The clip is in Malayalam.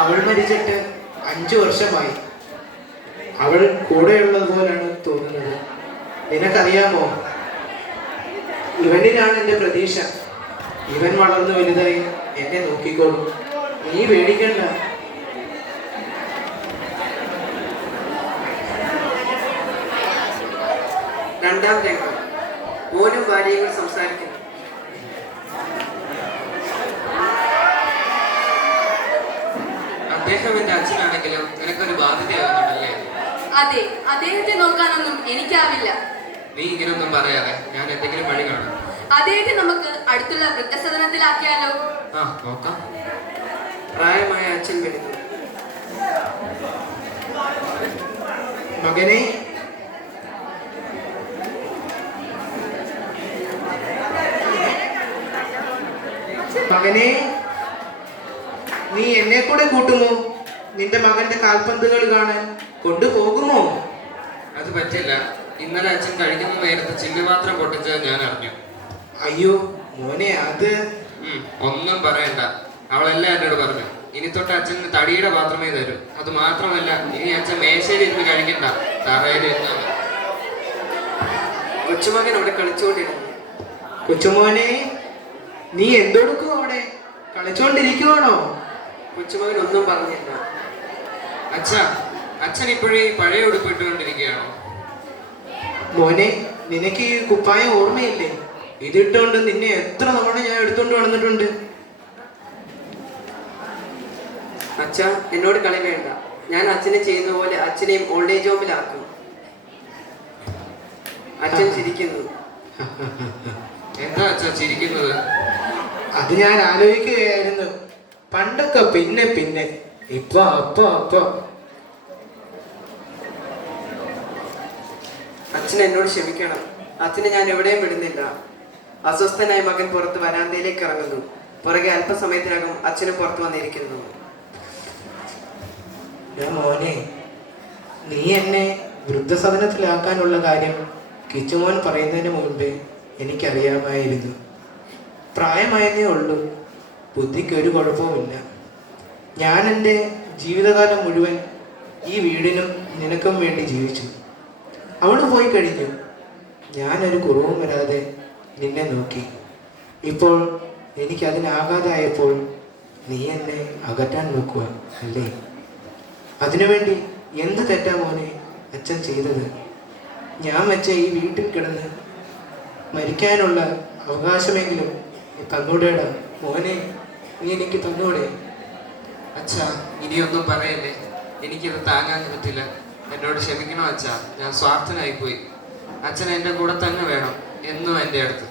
അവൾ മരിച്ചിട്ട് 5 വർഷമായി. അവൾ കൂടെയുള്ളത് പോലാണ് തോന്നുന്നത്. നിനക്കറിയാമോ, ഇവനിലാണ് എൻ്റെ പ്രതീക്ഷ. ഇവൻ വളർന്നു വലുതായി എന്നെ നോക്കിക്കോളും. നീ പേടിക്കണ്ട. രണ്ടാം രംഗം. മോനും ഭാര്യയും സംസാരിക്കുന്നു. അദ്ദേഹം എന്റെ അച്ഛനാണെങ്കിലും നിനക്കൊരു ബാധ്യതയാകുന്നുണ്ടല്ലേ? അതെ, അദ്ദേഹത്തെ നോക്കാനൊന്നും എനിക്കാവില്ല. നീ ഇങ്ങനൊന്നും പറയാതെ, ഞാൻ എന്തെങ്കിലും വഴി കാണും. അദ്ദേഹത്തെ നമുക്ക് അടുത്തുള്ള വൃദ്ധസദനത്തിലാക്കിയാലോ? ആ, നോക്കാം. പ്രായമായ അച്ഛൻ വരുന്നു. മകനെ, മകനെ, നീ എന്നെ കൂടെ കൂട്ടുമോ? നിന്റെ മകന്റെ കാൽപന്തുകൾ കാണാൻ കൊണ്ടുപോകുമോ? അത് പറ്റില്ല. ഇന്നലെ അച്ഛൻ കഴിക്കുന്ന നേരത്തെ ചില്ലുപാത്രം പൊട്ടിച്ചത് ഞാൻ അറിഞ്ഞു. അയ്യോ മോനെ, അത് ഒന്നും പറയണ്ട. അവളെല്ലാം എന്നോട് പറഞ്ഞു. ഇനി തൊട്ട് അച്ഛന് തടിയുടെ പാത്രമേ തരും. അത് മാത്രമല്ല, ഇനി അച്ഛൻ മേശയിൽ ഇരുന്ന് കഴിക്കണ്ട, തറയിൽ ഇരുന്നാ മതി. കൊച്ചുമകൻ അവിടെ കളിച്ചുകൊണ്ടിരുന്നു. കൊച്ചുമോനെ, നീ എന്തൊടുക്കും അവിടെ? കളിച്ചോണ്ടിരിക്കുവാണോ? കൊച്ചുമകൻ ഒന്നും പറഞ്ഞില്ല. അച്ഛാ, അച്ഛൻ ഇപ്പോഴേ പഴയ ഉടുപ്പിട്ടുകൊണ്ടിരിക്കുകയാണോ? മോനെ, നിനക്ക് ഈ കുപ്പായം ഓർമ്മയില്ലേ? ഇതിട്ടുകൊണ്ട് നിന്നെ എത്ര തവണ ഞാൻ എടുത്തോണ്ട് വന്നിട്ടുണ്ട്. അച്ഛ, എന്നോട് കളി വേണ്ട. ഞാൻ അച്ഛനെ ചെയ്യുന്ന പോലെ അച്ഛനെയും ഓൾഡ് ഏജ് ഹോമിലാക്കും. അച്ഛൻ ചിരിക്കുന്നു. എന്താ അച്ഛാ ചിരിക്കുന്നത്? അത് ഞാൻ ആലോചിക്കുകയായിരുന്നു. പണ്ടൊക്കെ പിന്നെ പിന്നെ, ഇപ്പൊ അപ്പൊ അപ്പൊ. അച്ഛൻ എന്നോട് ക്ഷമിക്കണം. അച്ഛനെ ഞാൻ എവിടെയും വിടുന്നില്ല. അസ്വസ്ഥനായ മകൻ പുറത്ത് വരാന്തയിലേക്ക് ഇറങ്ങുന്നു. പുറകെ അല്പസമയത്തിനകം അച്ഛനും പുറത്തു വന്നിരിക്കുന്നു. മോനെ, നീ എന്നെ വൃദ്ധസദനത്തിലാക്കാനുള്ള കാര്യം കിച്ചുമോൻ പറയുന്നതിന് മുൻപേ എനിക്കറിയാമായിരുന്നു. പ്രായമായതേ ഉള്ളൂ, ബുദ്ധിക്ക് ഒരു കുഴപ്പവുമില്ല. ഞാൻ എൻ്റെ ജീവിതകാലം മുഴുവൻ ഈ വീടിനും നിനക്കും വേണ്ടി ജീവിച്ചു. അവൾ പോയി കഴിഞ്ഞു. ഞാനൊരു കുറവും വരാതെ നിന്നെ നോക്കി. ഇപ്പോൾ എനിക്കതിനാകാതായപ്പോൾ നീ എന്നെ അകറ്റാൻ നോക്കുക അല്ലേ? അതിനുവേണ്ടി എന്ത് തെറ്റാ മോനെ അച്ഛൻ ചെയ്തത്? ഞാൻ വെച്ച ഈ വീട്ടിൽ കിടന്ന് മരിക്കാനുള്ള അവകാശമെങ്കിലും തന്നൂടേടാ മോനെ, നീ എനിക്ക് തന്നൂടെ? അച്ഛാ, ഇനിയൊന്നും പറയല്ലേ. എനിക്കിത് താങ്ങാൻ പറ്റില്ല. എന്നോട് ക്ഷമിക്കണോ അച്ഛാ? ഞാൻ സ്വാർത്ഥനായിപ്പോയി. അച്ഛൻ എൻ്റെ കൂടെ തന്നെ വേണം, എന്നും എൻ്റെ അടുത്ത്.